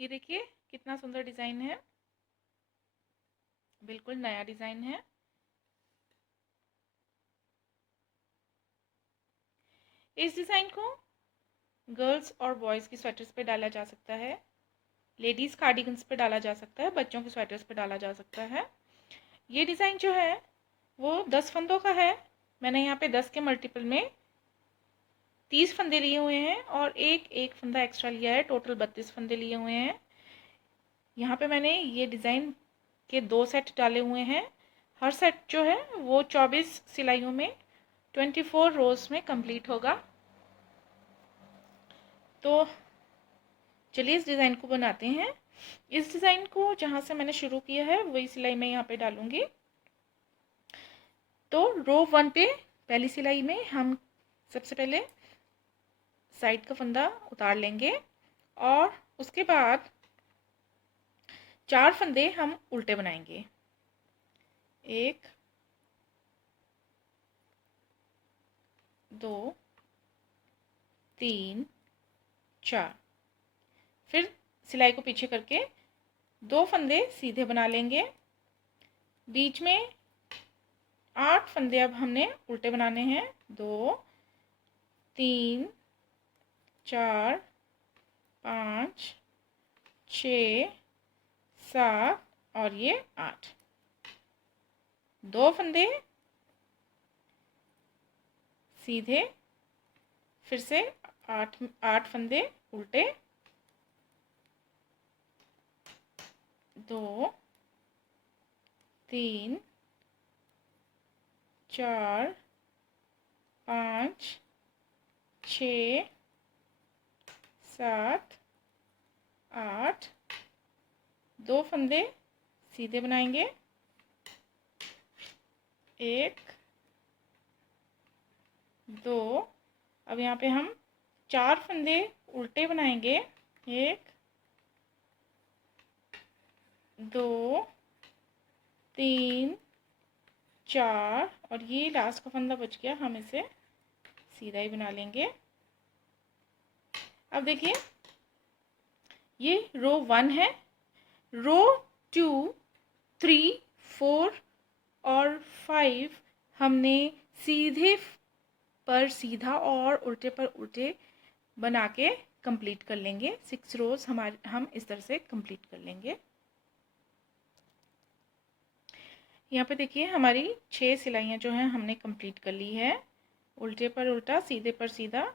ये देखिए कितना सुंदर डिज़ाइन है, बिल्कुल नया डिज़ाइन है। इस डिज़ाइन को गर्ल्स और बॉयज़ की स्वेटर्स पे डाला जा सकता है, लेडीज़ कार्डिगन्स पे डाला जा सकता है, बच्चों के स्वेटर्स पे डाला जा सकता है। ये डिज़ाइन जो है वो 10 फंदों का है। मैंने यहाँ पे 10 के मल्टीपल में 30 फंदे लिए हुए हैं और एक फंदा एक्स्ट्रा लिया है, टोटल 32 फंदे लिए हुए हैं। यहाँ पे मैंने ये डिज़ाइन के 2 सेट डाले हुए हैं। हर सेट जो है वो 24 सिलाइयों में 24 रोज में कंप्लीट होगा। तो चलिए इस डिज़ाइन को बनाते हैं। इस डिज़ाइन को जहाँ से मैंने शुरू किया है वही सिलाई मैं यहाँ पे डालूंगी। तो रो 1 पे पहली सिलाई में हम सबसे पहले साइड का फंदा उतार लेंगे और उसके बाद 4 फंदे हम उल्टे बनाएंगे। 1 2 3 4। फिर सिलाई को पीछे करके 2 फंदे सीधे बना लेंगे। बीच में 8 फंदे अब हमने उल्टे बनाने हैं। 2 3 4 5 6 7 और ये 8। 2 फंदे सीधे, फिर से 8 फंदे उल्टे। 2 3 4 5 6 7 8। 2 फंदे सीधे बनाएंगे। 1 2। अब यहाँ पे हम 4 फंदे उल्टे बनाएंगे। 1 2 3 4 और ये लास्ट का फंदा बच गया, हम इसे सीधा ही बना लेंगे। अब देखिए ये रो 1 है। रो 2 3 4 और 5 हमने सीधे पर सीधा और उल्टे पर उल्टे बना के कंप्लीट कर लेंगे। 6 रोज हम इस तरह से कंप्लीट कर लेंगे। यहाँ पे देखिए हमारी 6 सिलाइयाँ जो हैं हमने कंप्लीट कर ली है। उल्टे पर उल्टा सीधे पर सीधा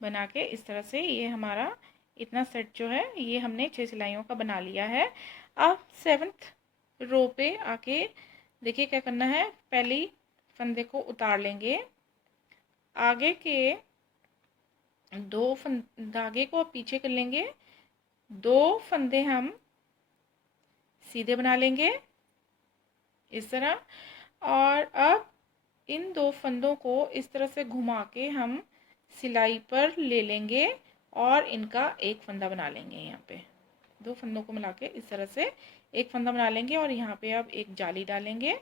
बना के इस तरह से ये हमारा इतना सेट जो है ये हमने 6 सिलाइयों का बना लिया है। अब 7th रो पे आके देखिए क्या करना है। पहली फंदे को उतार लेंगे, आगे के 2 धागे को पीछे कर लेंगे। 2 फंदे हम सीधे बना लेंगे इस तरह। और अब इन 2 फंदों को इस तरह से घुमा के हम सिलाई पर ले लेंगे और इनका एक फंदा बना लेंगे। यहाँ पे 2 फंदों को मिला के इस तरह से एक फंदा बना लेंगे और यहाँ पे अब एक जाली डालेंगे।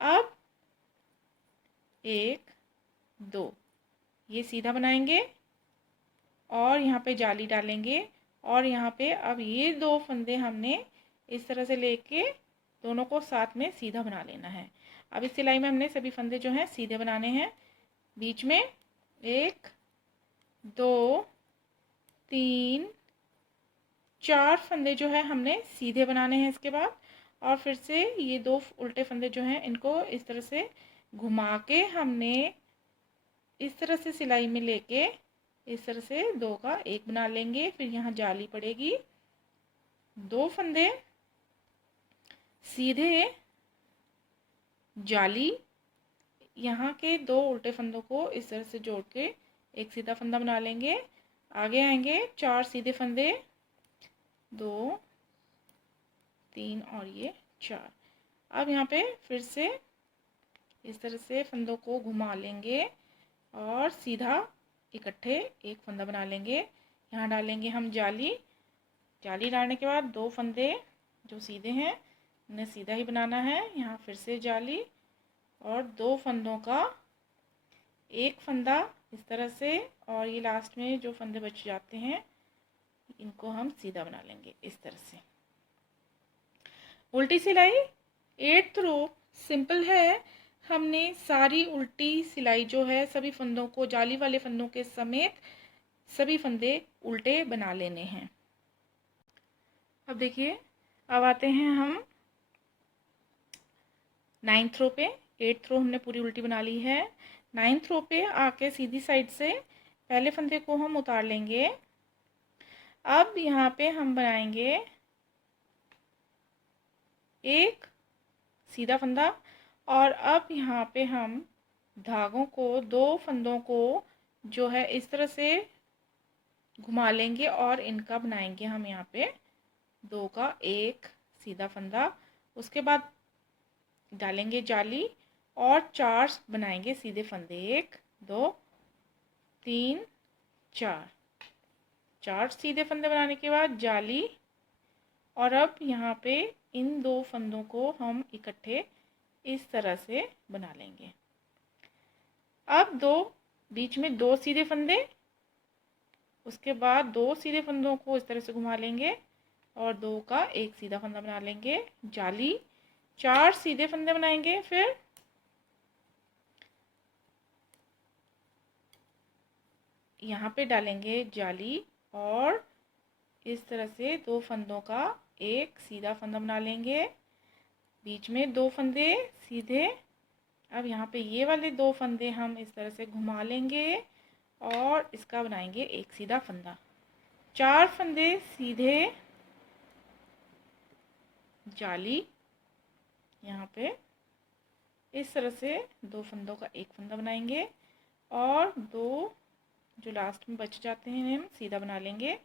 अब 1 2 ये सीधा बनाएंगे और यहाँ पे जाली डालेंगे और यहाँ पे अब ये 2 फंदे हमने इस तरह से लेके दोनों को साथ में सीधा बना लेना है। अब इस सिलाई में हमने सभी फंदे जो हैं सीधे बनाने हैं। बीच में 1 2 3 4 फंदे जो है हमने सीधे बनाने हैं इसके बाद। और फिर से ये 2 उल्टे फंदे जो हैं इनको इस तरह से घुमा के हमने इस तरह से सिलाई में लेके इस तरह से 2 का एक बना लेंगे। फिर यहाँ जाली पड़ेगी। 2 फंदे सीधे, जाली, यहाँ के 2 उल्टे फंदों को इस तरह से जोड़ के एक सीधा फंदा बना लेंगे। आगे आएंगे 4 सीधे फंदे, 2 3 और ये 4। अब यहाँ पे फिर से इस तरह से फंदों को घुमा लेंगे और सीधा इकट्ठे एक फंदा बना लेंगे। यहाँ डालेंगे हम जाली। जाली डालने के बाद 2 फंदे जो सीधे हैं उन्हें सीधा ही बनाना है। यहाँ फिर से जाली और 2 फंदों का एक फंदा इस तरह से और ये लास्ट में जो फंदे बच जाते हैं इनको हम सीधा बना लेंगे इस तरह से। उल्टी सिलाई 8th रो सिंपल है। हमने सारी उल्टी सिलाई जो है सभी फंदों को, जाली वाले फंदों के समेत सभी फंदे उल्टे बना लेने हैं। अब देखिए, अब आते हैं हम 9th रो पे। 8th रो हमने पूरी उल्टी बना ली है। 9th रो पे आके सीधी साइड से पहले फंदे को हम उतार लेंगे। अब यहाँ पे हम बनाएंगे एक सीधा फंदा, और अब यहाँ पे हम धागों को, दो फंदों को जो है इस तरह से घुमा लेंगे और इनका बनाएंगे हम यहाँ पे 2 का एक सीधा फंदा। उसके बाद डालेंगे जाली और 4 बनाएंगे सीधे फंदे, 1 2 3 4। 4 सीधे फंदे बनाने के बाद जाली, और अब यहाँ पे इन 2 फंदों को हम इकट्ठे इस तरह से बना लेंगे। अब बीच में 2 सीधे फंदे, उसके बाद 2 सीधे फंदों को इस तरह से घुमा लेंगे और 2 का एक सीधा फंदा बना लेंगे, जाली। 4 सीधे फंदे बनाएंगे, फिर यहाँ पे डालेंगे जाली और इस तरह से 2 फंदों का एक सीधा फंदा बना लेंगे, बीच में 2 फंदे सीधे। अब यहाँ पे ये वाले 2 फंदे हम इस तरह से घुमा लेंगे और इसका बनाएंगे एक सीधा फंदा। 4 फंदे सीधे, जाली, यहाँ पे इस तरह से 2 फंदों का एक फंदा बनाएंगे और 2 जो लास्ट में बच जाते हैं हम सीधा बना लेंगे।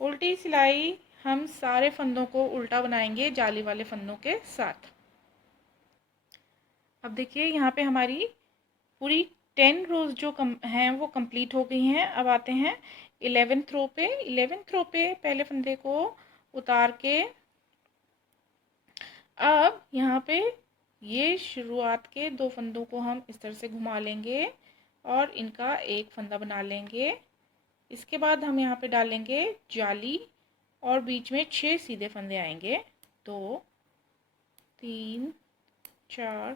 उल्टी सिलाई हम सारे फंदों को उल्टा बनाएंगे जाली वाले फंदों के साथ। अब देखिए, यहाँ पे हमारी पूरी 10 रोज जो हैं वो कंप्लीट हो गई हैं। अब आते हैं 11th रो पे। 11th रो पे पहले फंदे को उतार के अब यहाँ पे ये शुरुआत के 2 फंदों को हम इस तरह से घुमा लेंगे और इनका एक फंदा बना लेंगे। इसके बाद हम यहाँ पे डालेंगे जाली और बीच में 6 सीधे फंदे आएंगे, 2 3 4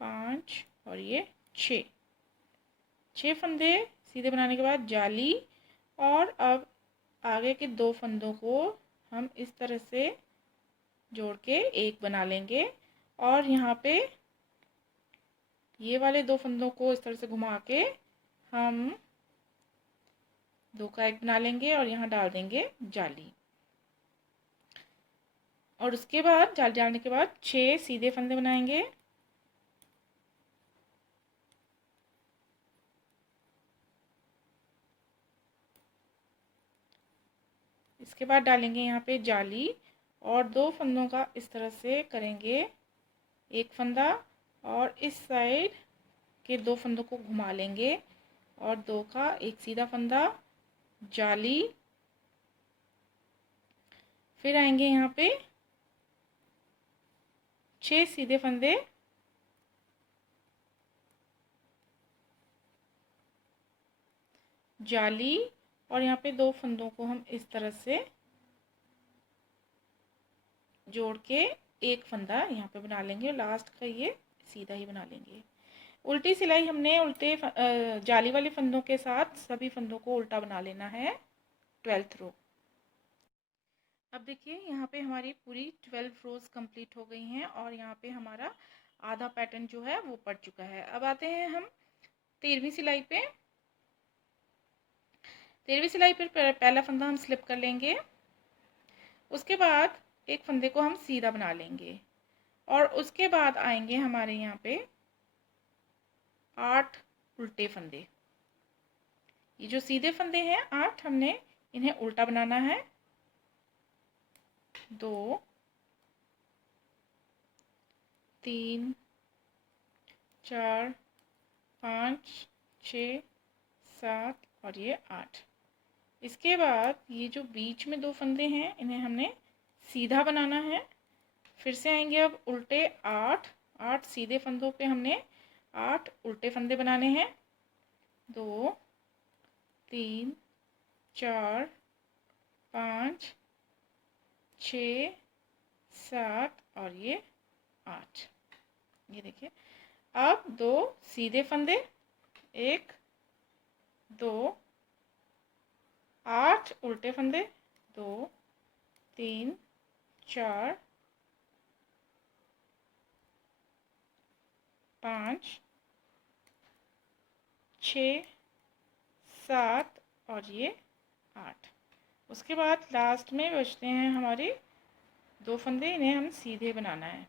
5 और ये 6 फंदे सीधे बनाने के बाद जाली, और अब आगे के 2 फंदों को हम इस तरह से जोड़ के एक बना लेंगे और यहाँ पे ये वाले 2 फंदों को इस तरह से घुमा के हम 2 का एक बना लेंगे और यहाँ डाल देंगे जाली। और उसके बाद जाली डालने के बाद 6 सीधे फंदे बनाएंगे, इसके बाद डालेंगे यहाँ पे जाली और 2 फंदों का इस तरह से करेंगे एक फंदा और इस साइड के 2 फंदों को घुमा लेंगे और 2 का एक सीधा फंदा, जाली। फिर आएंगे यहाँ पे 6 सीधे फंदे, जाली, और यहाँ पे 2 फंदों को हम इस तरह से जोड़ के एक फंदा यहाँ पे बना लेंगे, लास्ट का ये सीधा ही बना लेंगे। उल्टी सिलाई हमने उल्टे जाली वाले फंदों के साथ सभी फंदों को उल्टा बना लेना है 12th रो। अब देखिए, यहाँ पे हमारी पूरी 12 रोज कंप्लीट हो गई हैं और यहाँ पे हमारा आधा पैटर्न जो है वो पड़ चुका है। अब आते हैं हम 13वीं सिलाई पे। 13वीं सिलाई पर पहला फंदा हम स्लिप कर लेंगे, उसके बाद एक फंदे को हम सीधा बना लेंगे और उसके बाद आएंगे हमारे यहाँ पे 8 उल्टे फंदे। ये जो सीधे फंदे हैं 8, हमने इन्हें उल्टा बनाना है, 2 3 4 5 6 7 और ये 8। इसके बाद ये जो बीच में 2 फंदे हैं इन्हें हमने सीधा बनाना है। फिर से आएंगे अब उल्टे 8 सीधे फंदों पे हमने 8 उल्टे फंदे बनाने हैं, 2 3 4 5, 6, 7 और ये 8। ये देखिए। अब 2 सीधे फंदे, 1, 2, 8 उल्टे फंदे, 2, 3, 4, 5, 6, 7 और ये 8। उसके बाद लास्ट में बचते हैं हमारे 2 फंदे, इन्हें हम सीधे बनाना है।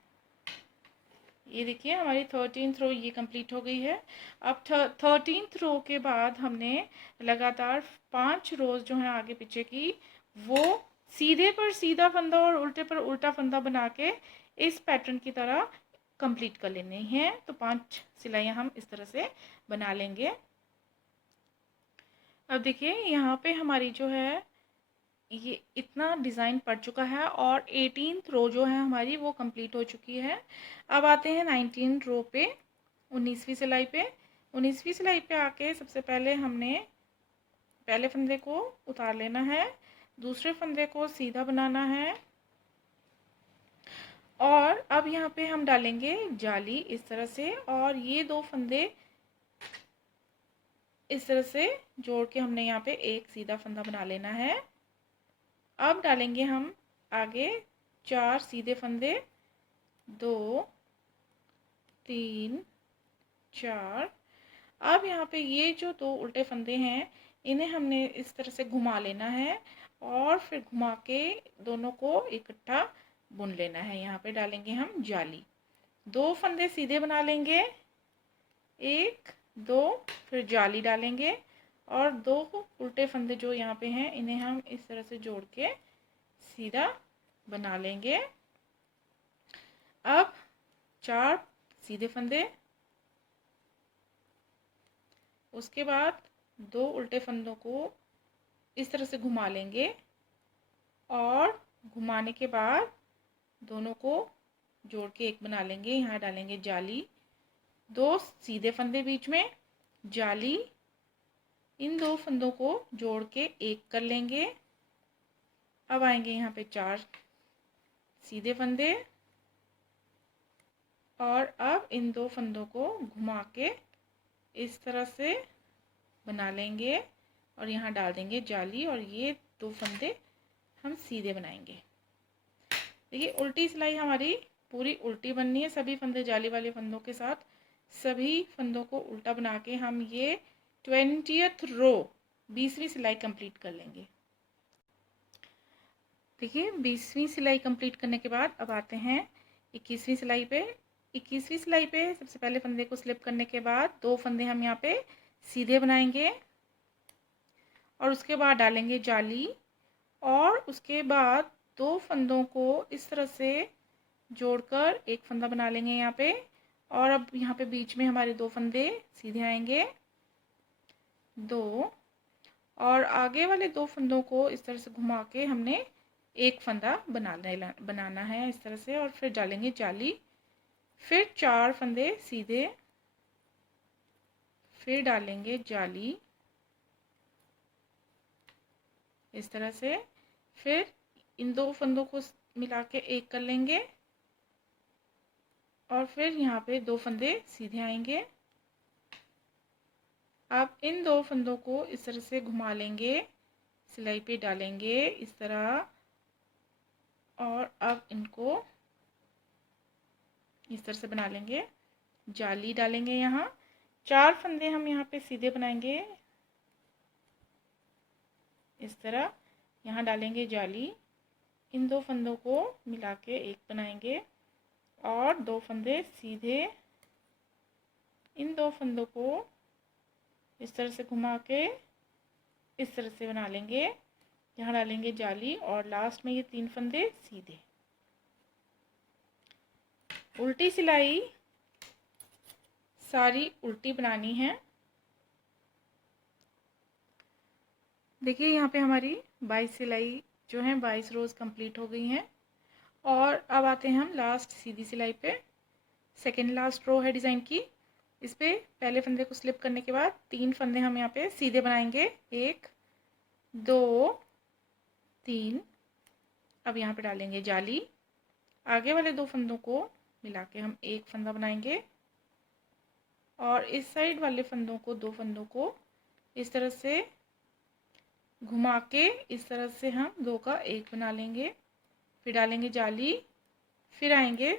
ये देखिए हमारी 13th रो ये कंप्लीट हो गई है। अब 13th रो के बाद हमने लगातार 5 रोज जो हैं आगे पीछे की, वो सीधे पर सीधा फंदा और उल्टे पर उल्टा फंदा बना के इस पैटर्न की तरह कंप्लीट कर लेनी है। तो 5 सिलाइयाँ हम इस तरह से बना लेंगे। अब देखिए यहाँ पे हमारी जो है ये इतना डिज़ाइन पड़ चुका है और 18th रो जो है हमारी वो कंप्लीट हो चुकी है। अब आते हैं 19th रो पे, 19वीं सिलाई पे। 19वीं सिलाई पे आके सबसे पहले हमने पहले फंदे को उतार लेना है, दूसरे फंदे को सीधा बनाना है और अब यहाँ पे हम डालेंगे जाली इस तरह से, और ये 2 फंदे इस तरह से जोड़ के हमने यहाँ पे एक सीधा फंदा बना लेना है। अब डालेंगे हम आगे 4 सीधे फंदे, 2, 3, 4। अब यहाँ पे ये जो 2 उल्टे फंदे हैं इन्हें हमने इस तरह से घुमा लेना है और फिर घुमा के दोनों को इकट्ठा बुन लेना है। यहाँ पे डालेंगे हम जाली, 2 फंदे सीधे बना लेंगे, 1, 2, फिर जाली डालेंगे और 2 उल्टे फंदे जो यहाँ पे हैं इन्हें हम इस तरह से जोड़ के सीधा बना लेंगे। अब 4 सीधे फंदे, उसके बाद 2 उल्टे फंदों को इस तरह से घुमा लेंगे और घुमाने के बाद दोनों को जोड़ के एक बना लेंगे। यहाँ डालेंगे जाली, 2 सीधे फंदे बीच में, जाली, इन 2 फंदों को जोड़ के एक कर लेंगे। अब आएंगे यहाँ पे 4 सीधे फंदे और अब इन 2 फंदों को घुमा के इस तरह से बना लेंगे और यहाँ डाल देंगे जाली और ये 2 फंदे हम सीधे बनाएंगे। देखिए उल्टी सिलाई हमारी पूरी उल्टी बननी है, सभी फंदे जाली वाले फंदों के साथ सभी फंदों को उल्टा बना के हम ये 20th रो 20वीं सिलाई कंप्लीट कर लेंगे। देखिए 20वीं सिलाई कंप्लीट करने के बाद अब आते हैं 21वीं सिलाई पे। 21वीं सिलाई पे सबसे पहले फंदे को स्लिप करने के बाद 2 फंदे हम यहाँ पे सीधे बनाएंगे और उसके बाद डालेंगे जाली और उसके बाद 2 फंदों को इस तरह से जोड़कर एक फंदा बना लेंगे यहाँ पे। और अब यहाँ पे बीच में हमारे 2 फंदे सीधे आएंगे, 2, और आगे वाले 2 फंदों को इस तरह से घुमा के हमने एक फंदा बनाना है इस तरह से और फिर डालेंगे जाली, फिर 4 फंदे सीधे, फिर डालेंगे जाली इस तरह से, फिर इन 2 फंदों को मिला के एक कर लेंगे और फिर यहाँ पे 2 फंदे सीधे आएंगे। अब इन 2 फंदों को इस तरह से घुमा लेंगे, सिलाई पे डालेंगे इस तरह और अब इनको इस तरह से बना लेंगे, जाली डालेंगे। यहाँ 4 फंदे हम यहाँ पे सीधे बनाएंगे इस तरह, यहाँ डालेंगे जाली, इन 2 फंदों को मिला के एक बनाएंगे और 2 फंदे सीधे, इन 2 फंदों को इस तरह से घुमा के इस तरह से बना लेंगे, यहाँ डालेंगे जाली और लास्ट में ये 3 फंदे सीधे। उल्टी सिलाई सारी उल्टी बनानी है। देखिए यहाँ पे हमारी 22 सिलाई जो है 22 रोज कंप्लीट हो गई हैं और अब आते हैं हम लास्ट सीधी सिलाई पे। सेकेंड लास्ट रो है डिज़ाइन की, इस पे पहले फंदे को स्लिप करने के बाद 3 फंदे हम यहाँ पे सीधे बनाएंगे, 1, 2, 3। अब यहाँ पे डालेंगे जाली। आगे वाले 2 फंदों को मिला के हम एक फंदा बनाएंगे और इस साइड वाले फंदों को 2 फंदों को इस तरह से घुमा के इस तरह से हम 2 का एक बना लेंगे। फिर डालेंगे जाली, फिर आएंगे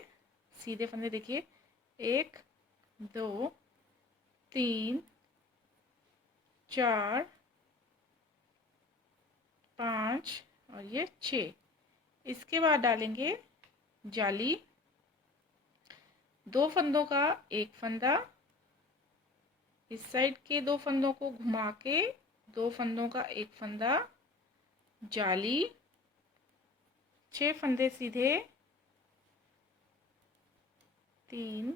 सीधे फंदे। देखिए 1 2 3 4 5 और ये 6। इसके बाद डालेंगे जाली, 2 फंदों का एक फंदा, इस साइड के 2 फंदों को घुमा के 2 फंदों का एक फंदा, जाली, 6 फंदे सीधे, 3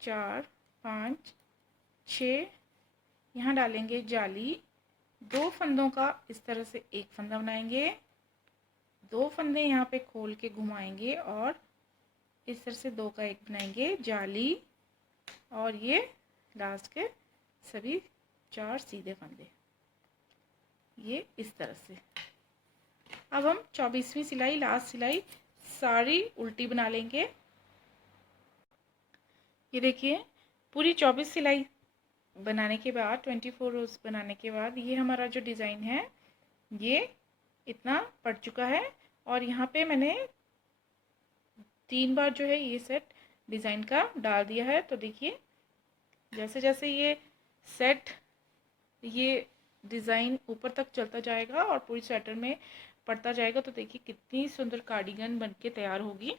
4 5 6। यहाँ डालेंगे जाली, 2 फंदों का इस तरह से एक फंदा बनाएंगे, 2 फंदे यहाँ पे खोल के घुमाएंगे और इस तरह से 2 का एक बनाएंगे, जाली और ये लास्ट के सभी 4 सीधे फंदे, ये इस तरह से। अब हम 24वीं सिलाई, लास्ट सिलाई सारी उल्टी बना लेंगे। ये देखिए पूरी 24 सिलाई बनाने के बाद 24 रोज बनाने के बाद ये हमारा जो डिज़ाइन है ये इतना पड़ चुका है। और यहाँ पे मैंने 3 बार जो है ये सेट डिज़ाइन का डाल दिया है। तो देखिए जैसे जैसे ये सेट ये डिज़ाइन ऊपर तक चलता जाएगा और पूरी स्वेटर में पड़ता जाएगा तो देखिए कितनी सुंदर कार्डिगन बनके तैयार होगी।